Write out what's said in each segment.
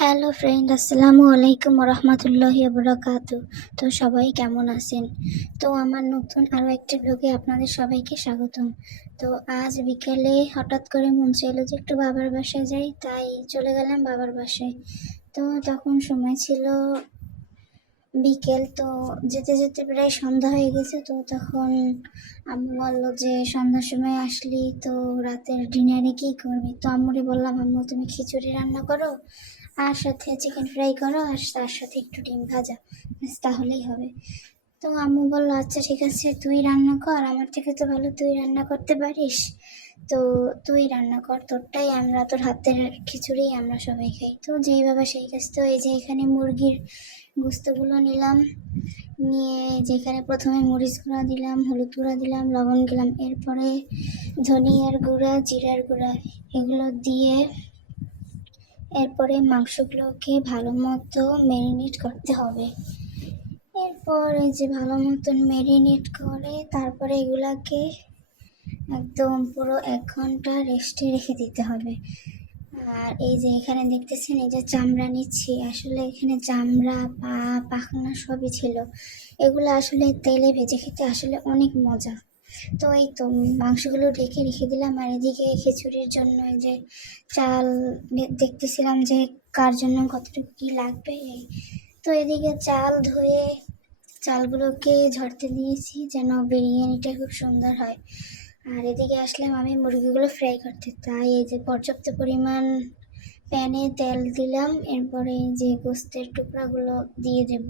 Hello friend, আসসালামু আলাইকুম রহমতুল্লাহি বারাকাতু। তো সবাই কেমন আছেন? তো আমার নতুন আরও একটি ব্লগে আপনাদের সবাইকে স্বাগতম। তো আজ বিকেলে হঠাৎ করে মন চাইলো যে একটু বাবার বাসায় যাই, তাই চলে গেলাম বাবার বাসায়। তো তখন সময় ছিল বিকেল, তো যেতে যেতে প্রায় সন্ধ্যা হয়ে গেছে। তো তখন আম্মু বললো যে সন্ধ্যার সময় আসলি তো রাতের ডিনারে কী করবি? তো আম্মুরে বললাম, আম্মু তুমি খিচুড়ি রান্না করো আর সাথে চিকেন ফ্রাই করো আর তার সাথে একটু ডিম ভাজা, তাহলেই হবে। তো আম্মু বললো আচ্ছা ঠিক আছে, তুই রান্না কর, আমার থেকে তো ভালো তুই রান্না করতে পারিস, তো তুই রান্না কর, তোরটাই আমরা, তোর হাতের খিচুড়ি আমরা সবাই খাই। তো যেইভাবে সেই কাজ। তো এই যে এখানে মুরগির গোস্তগুলো নিলাম, নিয়ে যেখানে প্রথমে মরিচ গুঁড়া দিলাম, হলুদ গুঁড়া দিলাম, লবণ দিলাম, এরপরে ধনিয়ার গুঁড়া, জিরার গুঁড়া এগুলো দিয়ে এরপরে মাংসগুলোকে ভালো মতো ম্যারিনেট করতে হবে। এরপর এই যে ভালো মতন ম্যারিনেট করে তারপরে এগুলাকে একদম পুরো 1 ঘন্টা রেস্টে রেখে দিতে হবে। আর এই যে এখানে দেখতেছেন এই যে চামড়া নিচ্ছি, আসলে এখানে চামড়া পা পাখনা সবই ছিল। এগুলো আসলে তেলে ভেজে খেতে আসলে অনেক মজা। তো এই তো মাংসগুলো ঢেকে রেখে দিলাম। আর এদিকে খিচুড়ির জন্য এই যে চাল দেখতেছিলাম যে কার জন্য কতটুকু কী লাগবে। তো এদিকে চাল ধুয়ে চালগুলোকে ঝরতে দিয়েছি যেন বিরিয়ানিটা খুব সুন্দর হয়। আর এদিকে আসলাম আমি মুরগিগুলো ফ্রাই করতে, তাই এই যে পর্যাপ্ত পরিমাণ প্যানে তেল দিলাম, এরপরে এই যে গোস্তের টুকরাগুলো দিয়ে দেব।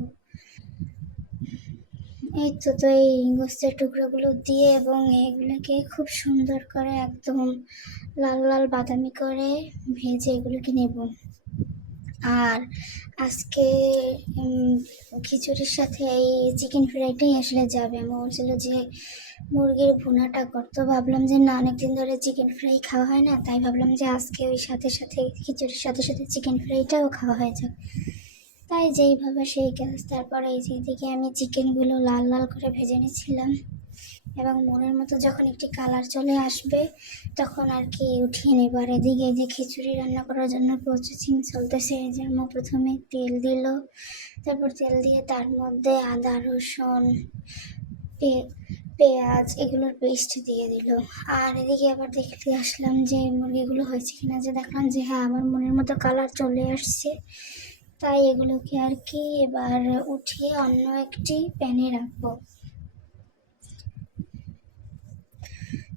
এই তো এই গোস্তের টুকরোগুলো দিয়ে এবং এগুলোকে খুব সুন্দর করে একদম লাল লাল বাদামি করে ভেজে এগুলোকে নেব। আর আজকে খিচুড়ির সাথে এই চিকেন ফ্রাইটাই আসলে যাবে। আমি বলছিল যে মুরগির ভুনাটা করতে, ভাবলাম যে না, অনেকদিন ধরে চিকেন ফ্রাই খাওয়া হয় না, তাই ভাবলাম যে আজকে ওই সাথে সাথে খিচুড়ির সাথে সাথে চিকেন ফ্রাইটাও খাওয়া হয়ে যাক, তাই যেইভাবে সেই কাজ। তারপরে এই যে এদিকে আমি চিকেনগুলো লাল লাল করে ভেজে নিচ্ছিলাম এবং মনের মতো যখন একটি কালার চলে আসবে তখন আর কি উঠিয়ে নেব। আর এদিকে এই যে খিচুড়ি রান্না করার জন্য প্রসেসিং চলতেছে। এই যে আমার প্রথমে তেল দিল, তারপর তেল দিয়ে তার মধ্যে আদা রসুন পেঁয়াজ এগুলোর পেস্ট দিয়ে দিল। আর এদিকে আবার দেখতে আসলাম যে মুরগিগুলো হয়েছে কিনা, যে দেখলাম যে হ্যাঁ আমার মনের মতো কালার চলে আসছে, তাই এগুলোকে আর কি এবার উঠিয়ে অন্য একটি প্যানে রাখবো।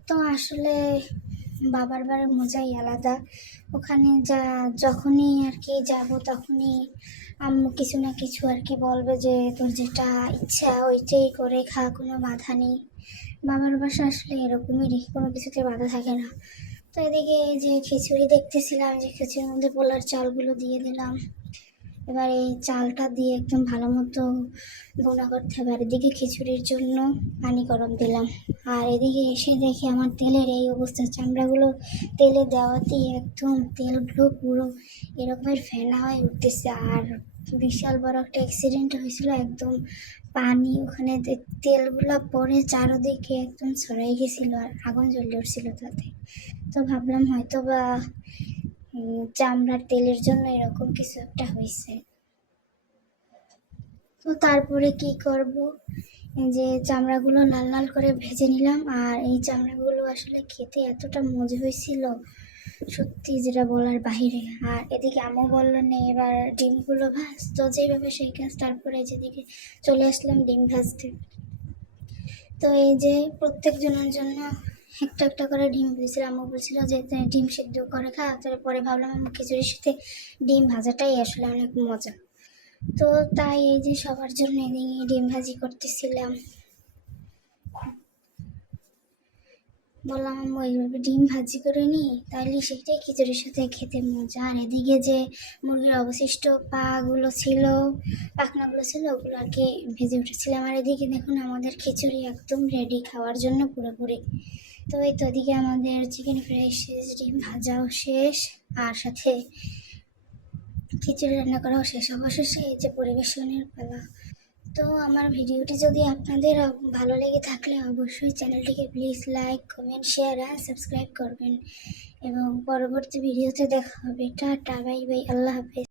তো আসলে বাবার বাড়ির মজাই আলাদা। ওখানে যখনই আর কি যাব তখনই আম্মু কিছু না কিছু আর কি বলবে যে তোর যেটা ইচ্ছা ওইটাই করে খা, কোনো বাধা নেই। বাবার বাসা আসলে এরকমই, কোনো কিছুতে বাধা থাকে না। তো এদিকে এই যে খিচুড়ি দেখতেছিলাম, যে খিচুড়ির মধ্যে পোলার চালগুলো দিয়ে দিলাম। এবার এই চালটা দিয়ে একদম ভালো মতো বোনা করতে হবে। আর এদিকে খিচুড়ির জন্য পানি গরম দিলাম। আর এদিকে এসে দেখি আমার তেলের এই অবস্থা, চামড়াগুলো তেলে দেওয়াতেই একদম তেলগুলো পুরো এরকমের ফেনা হয়ে উঠতেছে। আর বিশাল বড় একটা অ্যাক্সিডেন্ট হয়েছিল, একদম পানি ওখানে তেলগুলো পরে চারদিকে একদম ছড়াই গেছিলো আর আগুন জ্বলে উঠছিল তাতে। তো ভাবলাম হয়তো বা চামড়ার তেলের জন্য এরকম কিছু একটা হয়েছে। তো তারপরে কি করব, যে চামড়াগুলো লাল লাল করে ভেজে নিলাম। আর এই চামড়াগুলো আসলে খেতে এতটা মজা হয়েছিল সত্যি, যেটা বলার বাহিরে। আর এদিকে আম্মু বললো নে এবার ডিমগুলো ভাজ, তো যেভাবে সেই কাজ। তারপরে যেদিকে চলে আসলাম ডিম ভাজতে। তো এই যে প্রত্যেকজনের জন্য একটা একটা করে ডিম ভেজেছিল। আম্মু বলছিল যে ডিম সিদ্ধ করে খা, তারপরে ভাবলাম আম্মু খিচুড়ির সাথে ডিম ভাজাটাই আসলে অনেক মজা। তো তাই এই যে সবার জন্য এদিকে ডিম ভাজি করতেছিলাম। বললাম আম্মু এইভাবে ডিম ভাজি করে নি, তাহলে সেটাই খিচুড়ির সাথে খেতে মজা। আর এদিকে যে মুরগির অবশিষ্ট পাখনাগুলো ছিল ওগুলো আর কি ভেজে উঠেছিলাম। আর এদিকে দেখুন আমাদের খিচুড়ি একদম রেডি খাওয়ার জন্য পুরোপুরি। তো এই তো এদিকে আমাদের চিকেন ফ্রাই শেষ, ডিম ভাজাও শেষ, আর সাথে খিচুড়ি রান্না করাও শেষ। অবশেষে এই যে পরিবেশনের পালা। তো আমার ভিডিওটি যদি আপনাদের ভালো লেগে থাকলে অবশ্যই চ্যানেলটিকে প্লিজ লাইক, কমেন্ট, শেয়ার আর সাবস্ক্রাইব করবেন। এবং পরবর্তী ভিডিওতে দেখা হবে। টাটা, বাই বাই, আল্লাহ হাফেজ।